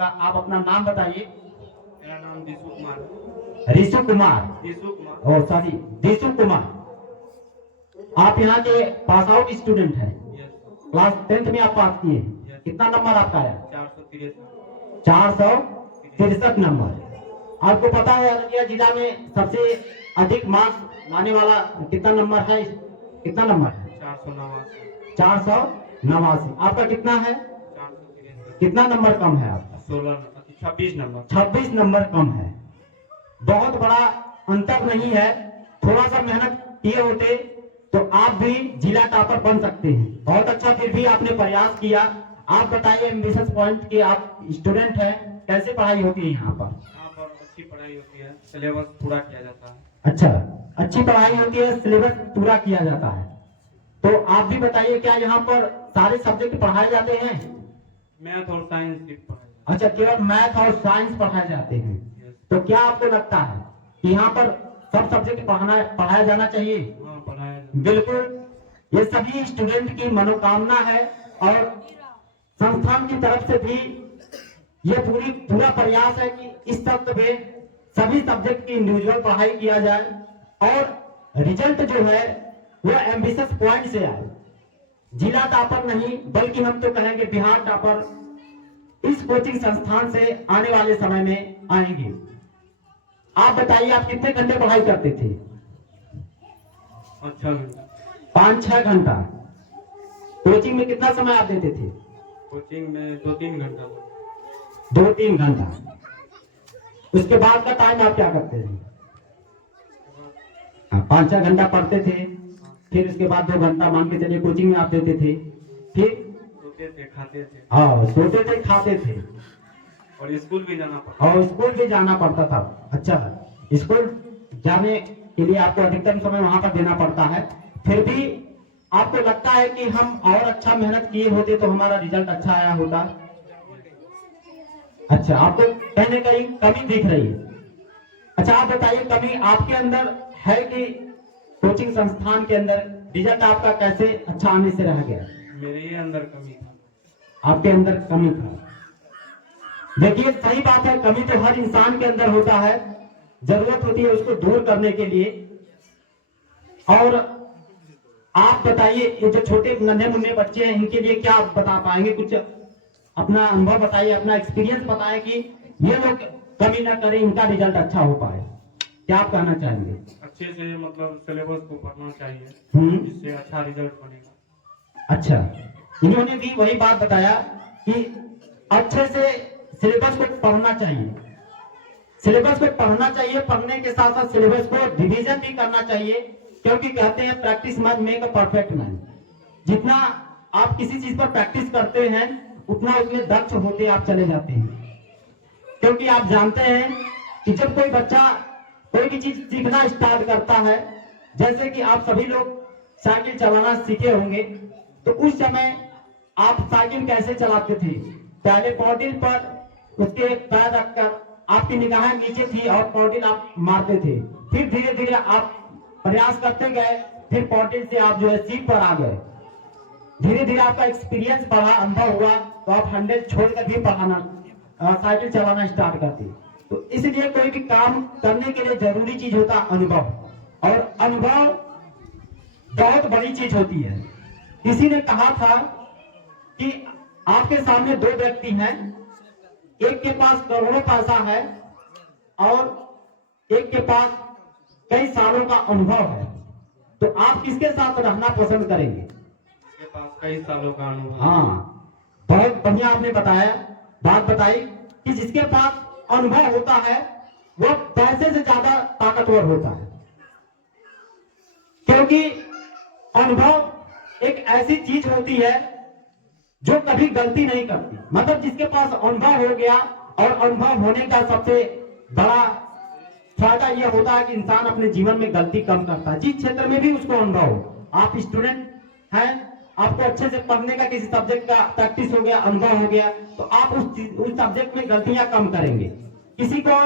चाहूंगा, आप अपना नाम बताइए। मेरा नाम दिशु कुमार है। ऋषु कुमार, दिशु कुमार। ओ सॉरी, दिशु कुमार। आप यहाँ के पास आउट स्टूडेंट हैं, यस क्लास 10th में आप पास किए। यस। कितना नंबर आपका आया? 463। 463 नंबर। आपको पता है अररिया जिला में सबसे अधिक मार्क्स लाने वाला कितना नंबर है? कितना नंबर है? 489। 489। आपका कितना है? 463। कितना नंबर कम है आपका? 26 नंबर। 26 नंबर कम है। बहुत बड़ा अंतर नहीं है, थोड़ा सा मेहनत किए होते तो आप भी जिला टॉपर बन सकते हैं। बहुत अच्छा, फिर भी आपने प्रयास किया। आप बताइए एम्बिशियस पॉइंट के आप स्टूडेंट हैं, कैसे पढ़ाई होती है यहाँ पर? यहाँ पर अच्छी पढ़ाई होती है, सिलेबस पूरा किया जाता है। अच्छा, अच्छी पढ़ाई होती है, सिलेबस पूरा किया जाता है। तो आप भी बताइए, क्या यहाँ पर सारे सब्जेक्ट पढ़ाए जाते हैं? मैथ और साइंस सिर्फ पढ़ाई जाती अच्छा, केवल मैथ और साइंस पढ़ाए जाते हैं। है। यस। तो क्या आपको लगता है कि यहाँ पर सब सब्जेक्ट पढ़ाया जाना चाहिए? हाँ, पढ़ाया जाता है। बिल्कुल, ये सभी स्टूडेंट की मनोकामना है और संस्थान की तरफ से भी ये पूरा प्रयास है कि इस सत्र में सभी सब्जेक्ट की इंडिविजुअल पढ़ाई किया जाए और रिजल्ट जो है वो एम्बिशियस पॉइंट से आए। जिला टॉपर नहीं, बल्कि हम तो कहेंगे बिहार टॉपर इस कोचिंग संस्थान से आने वाले समय में आएंगे। आप बताइए, आप कितने घंटे पढ़ाई करते थे? अच्छा घंटा। 5-6 घंटा। कोचिंग में कितना समय आप देते थे? कोचिंग में 2-3 घंटा। 2-3 घंटा। उसके बाद का टाइम आप क्या करते थे? 5-6 घंटा पढ़ते थे, फिर उसके बाद 2 घंटा मान के चलिए कोचिंग में आप देते थे, फिर सोते थे, खाते थे हाँ सोते थे, खाते थे और स्कूल भी जाना पड़ता। और स्कूल भी जाना पड़ता था। अच्छा, स्कूल जाने के लिए आपको अधिकतम समय वहां पर देना पड़ता है। फिर भी आपको लगता है कि हम और अच्छा मेहनत किए होते तो हमारा रिजल्ट अच्छा आया होता? अच्छा, आपको कहने कहीं कमी दिख रही है। अच्छा, आप बताइए, कमी आपके अंदर है कि कोचिंग संस्थान के अंदर रिजल्ट आपका कैसे अच्छा आने से रह गया? मेरे ही अंदर कमी था। आपके अंदर कमी था। देखिए, सही बात है, कमी तो हर इंसान के अंदर होता है, जरूरत होती है उसको दूर करने के लिए। और आप बताइए, ये जो छोटे नन्हे मुन्ने बच्चे हैं, इनके लिए क्या आप बता पाएंगे? कुछ अपना अनुभव बताइए, अपना एक्सपीरियंस बताइए कि ये लोग कमी ना करें, इनका रिजल्ट अच्छा हो पाए। क्या आप कहना चाहेंगे? अच्छे से मतलब सिलेबस को पढ़ना चाहिए, जिससे अच्छा रिजल्ट बनेगा। अच्छा, इन्होंने भी वही बात बताया कि अच्छे से सिलेबस को पढ़ना चाहिए। सिलेबस को पढ़ना चाहिए, पढ़ने के साथ साथ सिलेबस को रिवीजन भी करना चाहिए, क्योंकि कहते हैं practice make a perfect man. जितना आप किसी चीज पर प्रैक्टिस करते हैं उतना उसमें दक्ष होते आप चले जाते हैं। क्योंकि आप जानते हैं कि जब कोई बच्चा कोई भी चीज सीखना स्टार्ट करता है, जैसे कि आप सभी लोग साइकिल चलाना सीखे होंगे, तो उस समय आप साइकिल कैसे चलाते थे? पहले पॉडिल पर उसके पैर रखकर आपकी निगाहें नीचे थी और पॉडिल आप मारते थे। फिर धीरे धीरे आप प्रयास करते गए, फिर पॉडिल से आप जो है सीट पर आ गए। धीरे धीरे आपका एक्सपीरियंस बढ़ा, अनुभव हुआ, तो आप 100 छोड़कर भी पढ़ाना साइकिल चलाना स्टार्ट करते। तो इसलिए कोई भी काम करने के लिए जरूरी चीज होता है अनुभव, और अनुभव बहुत बड़ी चीज होती है। किसी ने कहा था कि आपके सामने 2 व्यक्ति हैं, एक के पास करोड़ों पैसा है और एक के पास कई सालों का अनुभव है, तो आप किसके साथ रहना पसंद करेंगे? इसके पास कई सालों का अनुभव। हाँ, बहुत बढ़िया आपने बताया, बात बताई कि जिसके पास अनुभव होता है वो पैसे से ज्यादा ताकतवर होता है, क्योंकि अनुभव एक ऐसी चीज होती है जो कभी गलती नहीं करती। मतलब जिसके पास अनुभव हो गया, और अनुभव होने का सबसे बड़ा फायदा यह होता है कि इंसान अपने जीवन में गलती कम करता है, जिस क्षेत्र में भी उसको अनुभव हो। आप स्टूडेंट हैं, आपको अच्छे से पढ़ने का किसी सब्जेक्ट का प्रैक्टिस हो गया, अनुभव हो गया, तो आप उस सब्जेक्ट में गलतियां कम करेंगे। किसी को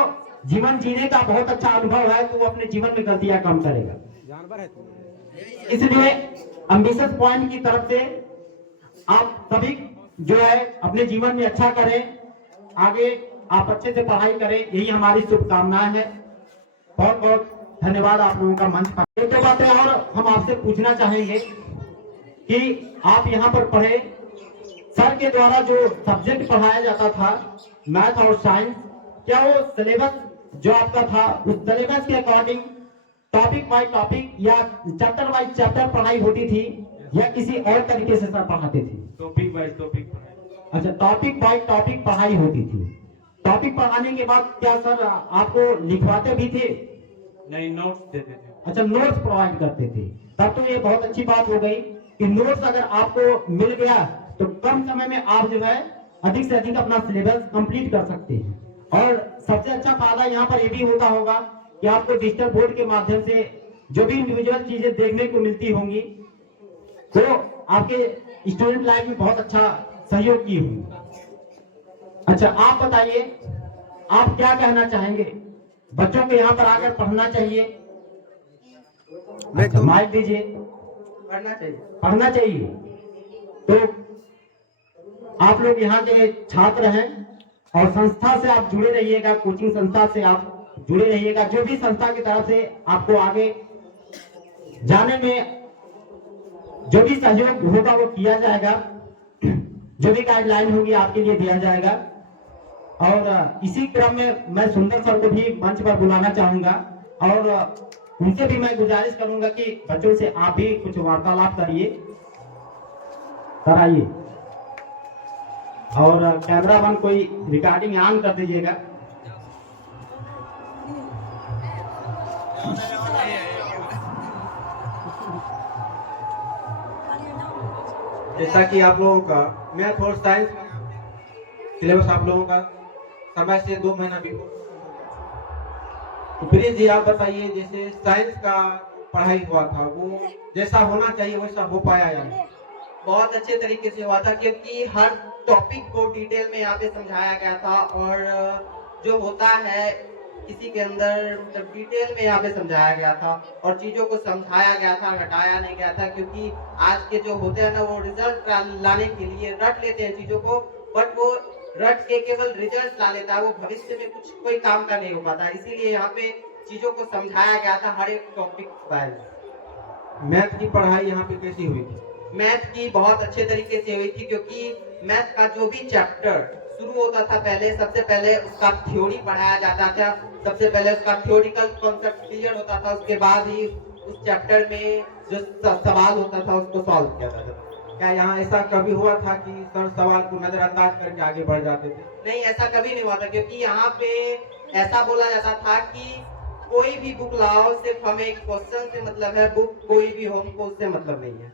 जीवन जीने का बहुत अच्छा अनुभव है तो वो अपने जीवन में गलतियां कम करेगा। जानवर है। इसलिए एम्बिशियस पॉइंट की तरफ से आप सभी जो है अपने जीवन में अच्छा करें, आगे आप अच्छे से पढ़ाई करें, यही हमारी शुभकामनाएं है। बहुत बहुत धन्यवाद आप लोगों का मंच पर। एक दो बातें और हम आपसे पूछना चाहेंगे कि आप यहाँ पर पढ़े, सर के द्वारा जो सब्जेक्ट पढ़ाया जाता था मैथ और साइंस, क्या वो सिलेबस जो आपका था उस सिलेबस के अकॉर्डिंग टॉपिक बाय टॉपिक या चैप्टर बाय चैप्टर पढ़ाई होती थी या किसी और तरीके से सर पढ़ाते थे? Topic by topic. अच्छा, टॉपिक बाय टॉपिक पढ़ाई होती थी। टॉपिक पढ़ाने के बाद क्या सर आपको लिखवाते भी थे? नहीं, नोट्स देते थे। अच्छा, नोट्स प्रोवाइड करते थे। तब तो ये बहुत अच्छी बात हो गई कि नोट्स अगर आपको मिल गया तो कम समय में आप जो है अधिक से अधिक अपना सिलेबस कंप्लीट कर सकते हैं। और सबसे अच्छा फायदा यहाँ पर ये भी होता होगा कि आपको डिजिटल बोर्ड के माध्यम से जो भी इंडिविजुअल चीजें देखने को मिलती होंगी तो आपके स्टूडेंट लाइफ में बहुत अच्छा सहयोग की होगी। अच्छा, आप बताइए आप क्या कहना चाहेंगे? बच्चों को यहाँ पर आकर पढ़ना चाहिए? अच्छा, माइक दीजिए। पढ़ना चाहिए। तो आप लोग यहाँ के छात्र हैं और संस्था से आप जुड़े रहिएगा, कोचिंग संस्था से आप जुड़े रहिएगा। जो भी संस्था की तरफ से आपको आगे जाने में जो भी सहयोग होगा वो किया जाएगा, जो भी गाइडलाइन होगी आपके लिए दिया जाएगा। और इसी क्रम में मैं सुंदर सर को भी मंच पर बुलाना चाहूंगा और उनसे भी मैं गुजारिश करूंगा कि बच्चों से आप भी कुछ वार्तालाप करिए। सर आइए, और कैमरा मैन कोई रिकॉर्डिंग ऑन कर दीजिएगा। जैसा कि आप लोगों का मैथ और साइंस सिलेबस आप लोगों का समय से 2 महीना भी तो प्लीज जी आप बताइए, जैसे साइंस का पढ़ाई हुआ था वो जैसा होना चाहिए वैसा हो पाया या नहीं? बहुत अच्छे तरीके से हुआ था क्योंकि हर टॉपिक को डिटेल में यहाँ पे समझाया गया था और जो होता है किसी के अंदर मतलब डिटेल में यहाँ पे समझाया गया था और चीजों को समझाया गया था, हटाया नहीं गया था। क्योंकि आज के जो होते हैं ना वो रिजल्ट लाने के लिए रट लेते हैं चीजों को, बट वो रट के केवल रिजल्ट ला लेता है, वो भविष्य में कुछ कोई काम का नहीं हो पाता। इसीलिए यहाँ पे चीजों को समझाया गया था हर एक टॉपिक पर। मैथ की पढ़ाई यहाँ पे कैसी हुई थी? मैथ की बहुत अच्छे तरीके से हुई थी क्योंकि मैथ का जो भी चैप्टर शुरू होता था सबसे पहले उसका थ्योरी पढ़ाया जाता था। सबसे पहले उसका थ्योरिकल कॉन्सेप्ट क्लियर होता था, उसके बाद ही उस चैप्टर में जो सवाल होता था उसको सॉल्व किया जाता था। क्या यहाँ ऐसा कभी हुआ था कि सर सवाल को नजरअंदाज करके आगे बढ़ जाते थे? नहीं, ऐसा कभी नहीं हुआ था क्योंकि यहाँ पे ऐसा बोला जाता था कि कोई भी बुक लाओ, सिर्फ हमें एक क्वेश्चन से मतलब है, बुक कोई भी हो हमको उससे मतलब नहीं है।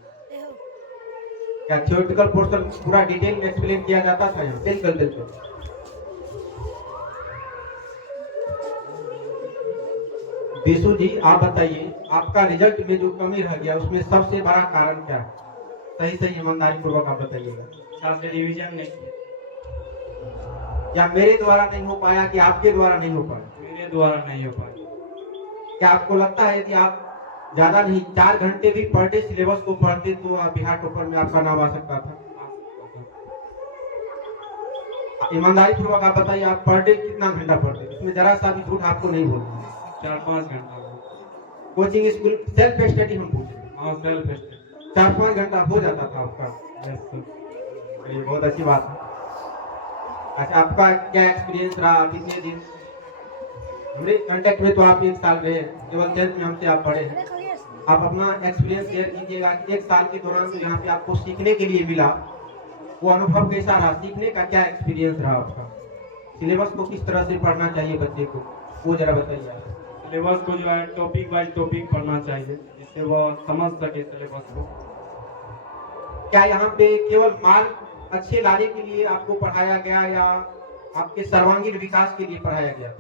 क्या थ्योरेटिकल पोर्शन पूरा डिटेल में एक्सप्लेन किया जाता था यहाँ? बिल्कुल बिल्कुल। विशु जी आप बताइए, आपका रिजल्ट में जो कमी रह गया उसमें सबसे बड़ा कारण क्या है? सही ईमानदारी पूर्वक आप बताइएगा। अच्छा से रिवीजन नहीं किया। या मेरे द्वारा नहीं हो पाया कि आपके द्वारा नहीं हो पाया? मेरे द्वारा नहीं हो पाया। क्या आपको लगता है यदि आप ज्यादा नहीं 4 घंटे भी पर डे सिलेबस को पढ़ते तो बिहार टॉपर में आपका नाम आ सकता था? ईमानदारी पूर्वक आप बताइए, आप पर डे कितना घंटा पढ़ते? उसमें जरा सा भी झूठ आपको नहीं बोलना। 4-5 घंटा। कोचिंग स्कूल सेल्फ स्टडी हम पूछ रहे हैं। हाँ, सेल्फ स्टडी 4-5 घंटा हो जाता था आपका? Yes sir. ये बहुत अच्छी बात है। अच्छा, आपका क्या एक्सपीरियंस रहा आप इतने दिन हमारे कांटेक्ट में? तो आप 1 साल रहे, केवल 10th में हमसे आप पढ़े हैं। आप अपना एक्सपीरियंस शेयर कीजिएगा कि 1 साल के दौरान जो यहाँ पे आपको सीखने के लिए मिला वो अनुभव कैसा रहा? सीखने का क्या एक्सपीरियंस रहा आपका? सिलेबस को किस तरह से पढ़ना चाहिए बच्चे को, वो जरा बताइए आप। सिलेबस को जो है टॉपिक बाय टॉपिक पढ़ना चाहिए जिससे वो समझ सके सिलेबस को। क्या यहाँ पे केवल मार्क अच्छे लाने के लिए आपको पढ़ाया गया या आपके सर्वांगीण विकास के लिए पढ़ाया गया?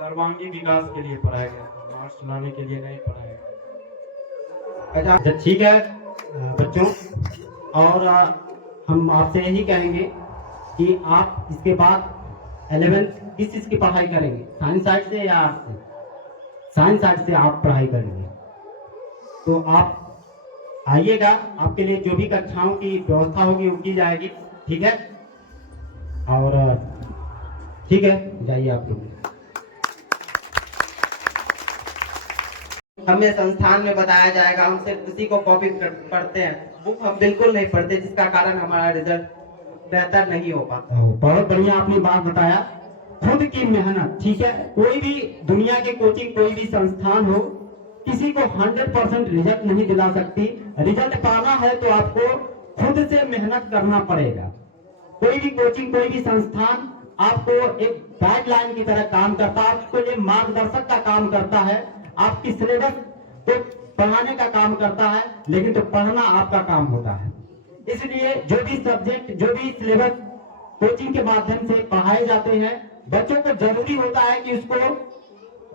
सर्वांगीण विकास के लिए पढ़ाया गया, मार्क्स लाने के लिए नहीं पढ़ाया गया। अच्छा, ठीक है बच्चों, और हम आपसे यही कहेंगे कि आप इसके बाद 11th किस चीज की पढ़ाई करेंगे? साइंस साइड से या आर्ट से? साइंस साइड से आप पढ़ाई करेंगे तो आप आइएगा, आपके लिए जो भी कक्षाओं की व्यवस्था होगी वो की जाएगी, ठीक है? और ठीक है, जाइए आप लोग। हमें संस्थान में बताया जाएगा, हम सिर्फ उसी को कॉपी पढ़ते हैं, बुक हम बिल्कुल नहीं पढ़ते, जिसका कारण हमारा रिजल्ट बेहतर नहीं हो पाता। बहुत बढ़िया आपने बात बताया, खुद की मेहनत। ठीक है, कोई भी दुनिया की कोचिंग, कोई भी संस्थान हो, किसी को 100% रिजल्ट नहीं दिला सकती। रिजल्ट पाना है तो आपको खुद से मेहनत करना पड़ेगा। कोई भी कोचिंग, कोई भी संस्थान आपको एक गाइडलाइन की तरह काम करता है, आपको ये मार्गदर्शक का काम करता है, आपकी सिलेबस को पढ़ाने का काम करता है, लेकिन तो पढ़ना आपका काम होता है। इसलिए जो भी सब्जेक्ट, जो भी सिलेबस कोचिंग के माध्यम से पढ़ाए जाते हैं, बच्चों को जरूरी होता है कि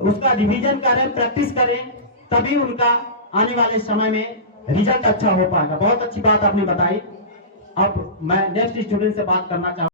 उसका रिवीजन करें, प्रैक्टिस करें, तभी उनका आने वाले समय में रिजल्ट अच्छा हो पाएगा। बहुत अच्छी बात आपने बताई। अब मैं नेक्स्ट स्टूडेंट से बात करना चाहूँ।